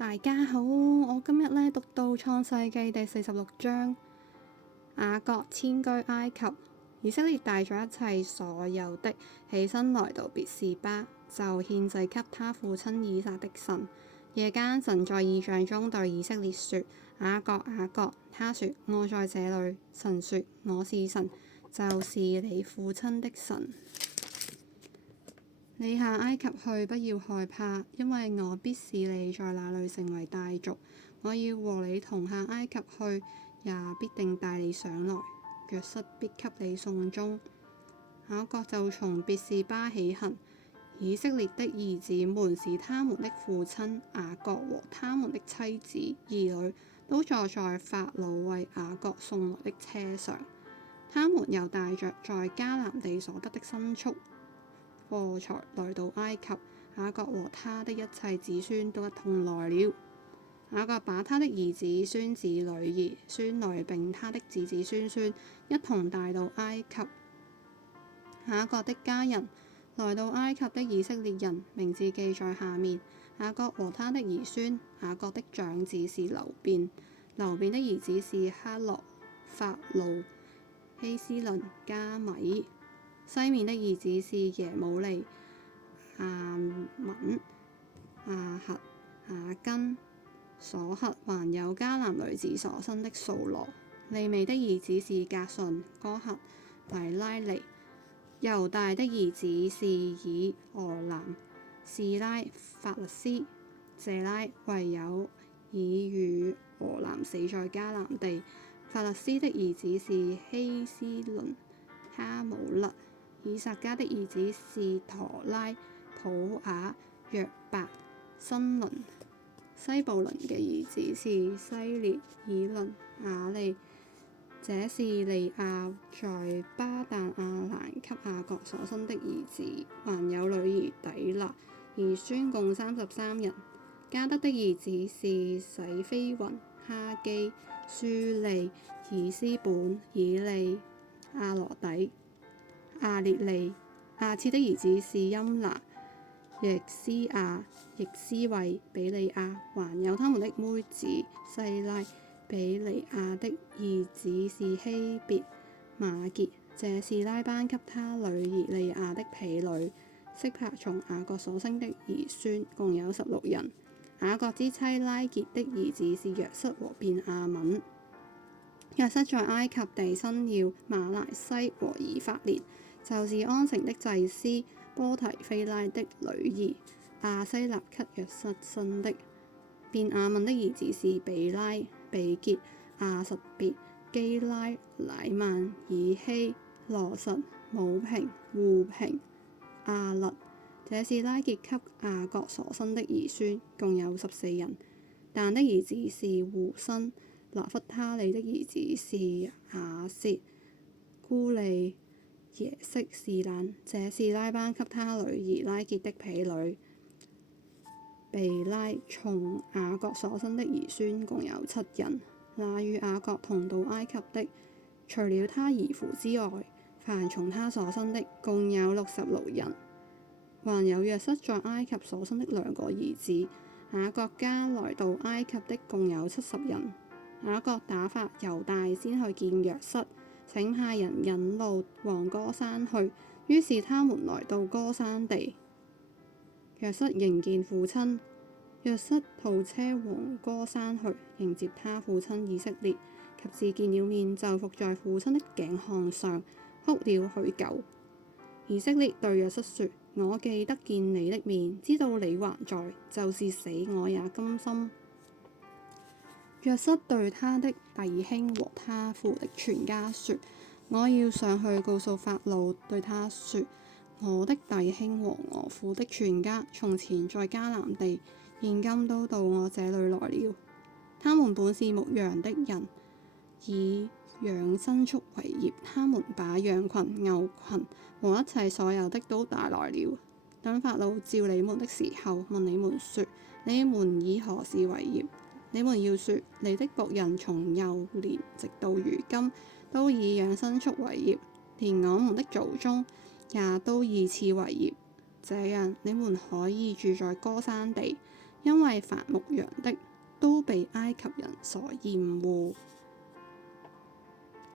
大家好，我今日讀到創世記第46章。雅各遷居埃及，以色列帶咗一切所有的，起身來到別是巴，就獻祭給他父親以撒的神。夜間，神在異象中對以色列說：雅各，雅各。他說：我在這裡。神說：我是神，就是你父親的神。你下埃及去，不要害怕，因為我必使你在那裡成為大族。我要和你同下埃及去，也必定帶你上來。約瑟必給你送終。雅各就從別是巴起行。以色列的兒子們使他們的父親雅各和他們的妻子兒女都坐在法老為雅各送來的車上。他們又帶着在迦南地所得的牲畜貨財來到埃及。雅各和他的一切子孫都一同來了。雅各把他的兒子、孫子、女兒、孫女並他的子子孫孫一同帶到埃及。雅各的家人來到埃及的以色列人名字記在下面。雅各和他的兒孫。雅各的長子是流便，流便的兒子是哈羅、法路、希斯倫、加米。西面的兒子是耶母利、亞敏、亞轄、亞根、瑣轄，還有迦南女子所生的掃羅。利未的兒子是革順、哥轄、米拉利。猶大的兒子是以俄蘭、示拉、法勒斯、謝拉，唯有以與俄蘭死在迦南地。法勒斯的兒子是希斯倫、哈姆勒。以薩迦的兒子是陀拉、普雅、約伯、新倫。西布倫嘅兒子是西列、以倫、雅利。這是利亞在巴旦亞蘭給雅各所生的兒子，還有女兒底拿，兒孫共33人。迦得的兒子是洗非雲、哈基、舒利、以斯本、以利、亞羅底、亞列利。亞設的兒子是音拿、易斯亞、易斯慧、比利亞，還有他們的妹子西拉。比利亞的兒子是希別、瑪結。這是拉班給他女兒利亞的婢女。色柏從雅各所生的兒孫共有16人。雅各之妻拉結的兒子是約瑟和便雅憫。約瑟在埃及地生了瑪拿西和以法蓮，就是安城的祭司波提菲拉的女兒亞西納給約瑟生的。便雅憫的兒子是比拉、比結、亞實別、基拉、乃曼、以希、羅實、母平、戶平、亞勒。這是拉結給雅各所生的兒孫，共有14人。但的兒子是戶辛。拿弗他利的兒子是亞薛、孤利、耶色是蘭。這是拉班給他女兒拉結的婢女。毗拉從雅各所生的兒孫共有7人。那與雅各同到埃及的，除了他兒婦之外，凡從他所生的，共有66人。還有約瑟在埃及所生的2個兒子。雅各家來到埃及的共有70人。雅各打發猶大先去見約瑟，請派人引路往歌珊去。於是他們來到歌珊地。約瑟迎見父親。約瑟套車往歌珊去，迎接他父親以色列。及至見了面，就伏在父親的頸項上，哭了許久。以色列對約瑟說：我既得見你的面，知道你還在，就是死我也甘心。約瑟對他的弟兄和他父的全家說：我要上去告訴法老，對他說：我的弟兄和我父的全家從前在迦南地，現今都到我這裡來了。他們本是牧羊的人，以養牲畜為業。他們把羊群、牛群和一切所有的都帶來了。等法老召你們的時候，問你們說：你們以何事為業？你們要說：你的僕人從幼年直到如今，都以養牲畜為業，連我們的祖宗也都以此為業。這樣，你們可以住在歌珊地，因為凡牧羊的都被埃及人所厭惡。